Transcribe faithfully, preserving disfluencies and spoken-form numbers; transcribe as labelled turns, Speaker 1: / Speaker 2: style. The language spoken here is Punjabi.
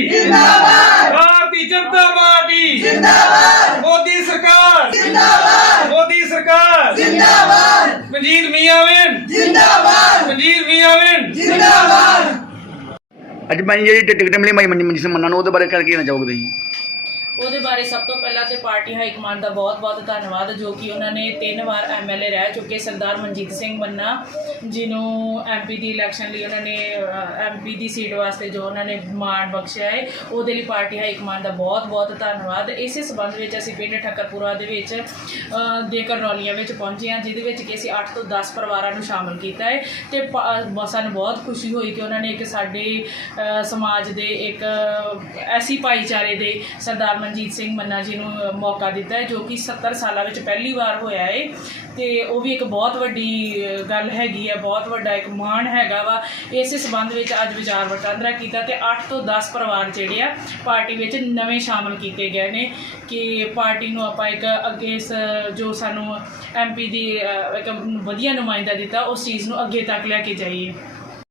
Speaker 1: जिंदाबाद,
Speaker 2: भारतीय जनता पार्टी
Speaker 1: जिंदाबाद,
Speaker 2: मोदी सरकार
Speaker 1: जिंदाबाद,
Speaker 2: मोदी सरकार
Speaker 1: जिंदाबाद,
Speaker 2: मंजीर मियाँविन
Speaker 1: जिंदाबाद,
Speaker 2: मंजीर मियाँविन
Speaker 1: जिंदाबाद।
Speaker 3: ਅੱਜ ਮੈਂ ਜਿਹੜੀ ਟਿ- ਟਿਕਟ ਮਿਲੀ ਮਾਈ ਮੰਡੀ ਮੰਡੀ ਸਿੰਘ ਮੰਨਾ ਨੂੰ ਉਹਦੇ ਬਾਰੇ ਕਰ ਕੀ ਕਹਿਣਾ ਚਾਹੋਗੇ ਤੁਸੀਂ?
Speaker 4: ਉਹਦੇ ਬਾਰੇ ਸਭ ਤੋਂ ਪਹਿਲਾਂ ਤੇ ਪਾਰਟੀ ਹਾਈ ਕਮਾਂਡ ਦਾ ਬਹੁਤ-ਬਹੁਤ ਧੰਨਵਾਦ, ਜੋ ਕਿ ਉਹਨਾਂ ਨੇ ਤਿੰਨ ਵਾਰ ਐਮ ਐਲ ਏ ਰਹਿ ਚੁੱਕੇ ਸਰਦਾਰ ਮਨਜੀਤ ਸਿੰਘ ਮੰਨਾ, ਜਿਹਨੂੰ ਐਮ ਪੀ ਦੀ ਇਲੈਕਸ਼ਨ ਲਈ ਉਹਨਾਂ ਨੇ ਐਮ ਪੀ ਦੀ ਸੀਟ ਵਾਸਤੇ ਜੋ ਉਹਨਾਂ ਨੇ ਮਾਣ ਬਖਸ਼ਿਆ ਹੈ, ਉਹਦੇ ਲਈ ਪਾਰਟੀ ਹਾਈ ਕਮਾਂਡ ਦਾ ਬਹੁਤ-ਬਹੁਤ ਧੰਨਵਾਦ। ਇਸੇ ਸੰਬੰਧ ਵਿੱਚ ਅਸੀਂ ਪਿੰਡ ਠੱਕਰਪੁਰਾ ਦੇ ਵਿੱਚ ਅ, ਦੇ ਕਰਨੌਲੀਆਂ ਵਿੱਚ ਪਹੁੰਚੇ ਹਾਂ, ਜਿਹਦੇ ਵਿੱਚ ਕਿ ਅਸੀਂ ਅੱਠ ਤੋਂ ਦਸ ਪਰਿਵਾਰਾਂ ਨੂੰ ਸ਼ਾਮਲ ਕੀਤਾ ਹੈ ਅਤੇ ਪ ਸਾਨੂੰ ਬਹੁਤ ਖੁਸ਼ੀ ਹੋਈ ਕਿ ਉਹਨਾਂ ਨੇ ਇੱਕ ਸਾਡੇ ਅ, ਸਮਾਜ ਦੇ ਇੱਕ ਐਸੀ ਭਾਈਚਾਰੇ ਦੇ ਸਰਦਾਰ ਮਨਜੀਤ ਸਿੰਘ ਮੰਨਾ ਜੀ ਨੂੰ ਮੌਕਾ ਦਿੱਤਾ ਹੈ, ਜੋ ਕਿ ਸੱਤਰ ਸਾਲਾਂ ਵਿੱਚ ਪਹਿਲੀ ਵਾਰ ਹੋਇਆ ਹੈ ਅਤੇ ਉਹ ਵੀ ਇੱਕ ਬਹੁਤ ਵੱਡੀ ਗੱਲ ਹੈਗੀ ਹੈ, ਬਹੁਤ ਵੱਡਾ ਇੱਕ ਮਾਣ ਹੈਗਾ ਵਾ। ਇਸੇ ਸੰਬੰਧ ਵਿੱਚ ਅੱਜ ਵਿਚਾਰ ਵਟਾਂਦਰਾ ਕੀਤਾ ਅਤੇ ਅੱਠ ਤੋਂ ਦਸ ਪਰਿਵਾਰ ਜਿਹੜੇ ਆ ਪਾਰਟੀ ਵਿੱਚ ਨਵੇਂ ਸ਼ਾਮਲ ਕੀਤੇ ਗਏ ਨੇ ਕਿ ਪਾਰਟੀ ਨੂੰ ਆਪਾਂ ਇੱਕ ਅੱਗੇ ਸ ਜੋ ਸਾਨੂੰ ਐਮ ਪੀ ਦੀ ਇੱਕ ਵਧੀਆ ਨੁਮਾਇੰਦਾ ਦਿੱਤਾ, ਉਸ ਚੀਜ਼ ਨੂੰ ਅੱਗੇ ਤੱਕ ਲੈ ਕੇ ਜਾਈਏ।